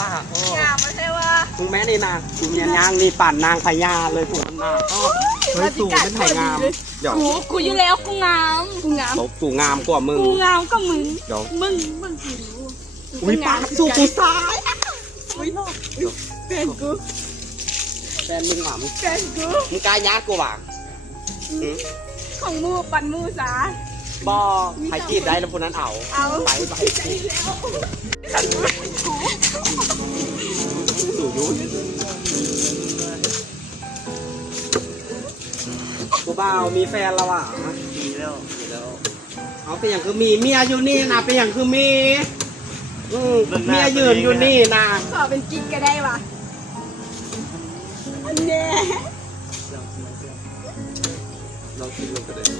ว่างามไม่ใช่ว่ามึงแม่นี่นางกูเนี่ยนางนี่ปั่นนางพญาเลยถูกนางเฮ้ยสูงเป็นไผ่งามเดี๋ยวกูอยู่แล้วกูงามกูงามกว่ามึงกูงามก็มึงเดี๋ยวมึงอุ้ยปากสู้กูซ้าย อุ้ยหลอกแฟนกู แฟนมึงหวัง แฟนกู มึงกล้ายักกูหวัง ของมูปั่นมูสาบ่ใครจีบได้แล้วคนนั้นเอาไปสู่ยุทธกูเบามีแฟนแล้วอ่ะมีแล้วเอาเป็นอย่างคือมีเมียอยู่นี่นะเป็นอย่างคือมีเมียยืนอยู่นี่นะขอเป็นกิ๊กก็ได้ปะอันเนี้ย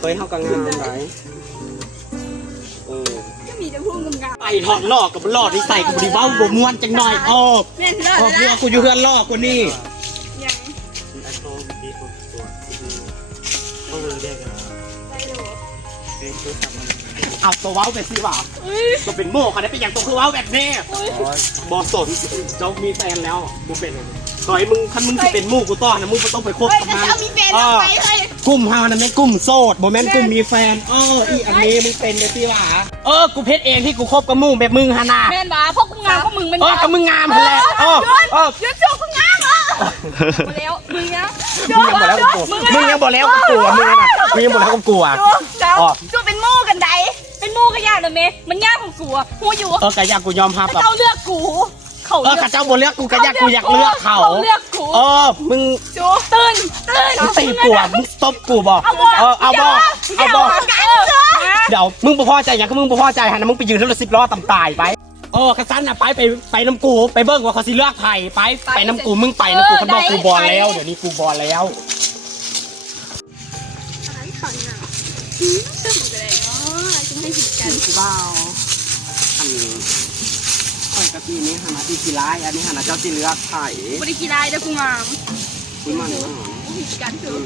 เคยเข้ากังงามไหมก็มีแต่พูดงามไปถอดลอกกับลอกที่ใส่กูดีเบ้าบ่ม้วนจังหน่อยโอ้แม่นเลิศเพื่อกูอยู่เพื่อนลอกกูนี่ยังไอโฟนดีกว่าตัวต้องเลยเรียกกันเป็นตัวทำมันเอาตัวเว้าแบบนี้ว่ะตัวเป็นโม่ค่ะได้เป็นอย่างตัวคือเว้าแบบนี้บอสนเจ้ามีแฟนแล้วกูเป็นต่อยมึงคันมึงจะเป็นมู่กูต้อนนะมึงต้องไปคบกับมันกลุ่มเฮานะแม่กลุ่มโสดโมเมนต์กลุ่มมีแฟนอีอันนี้มึงเป็นเดี๋ยวที่ว่ากูเพชรเองที่กูคบกับมู่แบบมึงฮะนาแม่นบ้าพวกกูงามพวกมึงเป็นก็มึงงามแหละยุดจุกกูงามมาแล้วมึงนะมึงยังบอกแล้วกูกลัวมึงนะมึงยังบอกแล้วกูกลัวจุกเป็นมู่กันไดเป็นมู่ก็ยากเลยเมมันยากของกูหูอยู่กะยากกูยอมรับเจ้าเลือกกูข้าเจ้าบ่เลือกกูกะยากกูอยากเลือกเขาเลือกกูมึงตื่นตีกูมึงตบกูบอกเอาบอกเดี๋ยวมึงบ่พอใจอย่างก็มึงบ่พอใจฮะนะมึงไปยืนรถ10 ล้อต่ำตายไปกระสันน่ะไปน้ำกูไปเบิ้งว่าเขาสิเลือกไผ่ไปน้ำกูมึงไปน้ำกูเขาบอกกูบอลแล้วเดี๋ยวนี้กูบอลแล้วกูบ้าอันนี้ค่อยกะปีนี้ฮะนะที่กีฬาอันนี้ฮะนะเจ้าที่เลือกไผ่บริกีฬาเด้อกูงามคุณมันผิดกันคือ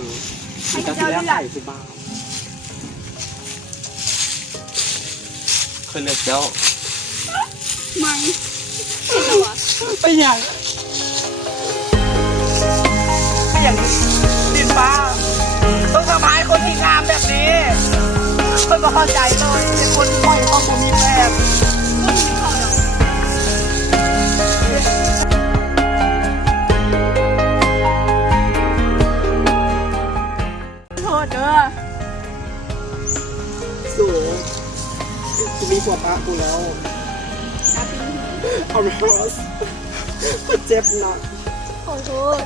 เจ้าที่เลือกไผ่สิบ้าเคยเลือกเจ้าไม่ไปอย่างดินฟ้าต้องทำให้คนที่งามแบบนี้คนก็เข้าใจเลยเป็นคนที่ไม่ต้องมีแฟนโทษเด้อสูกูมีผัวปะกูแล้วเอาโรสเจ็บหนักขอโทษ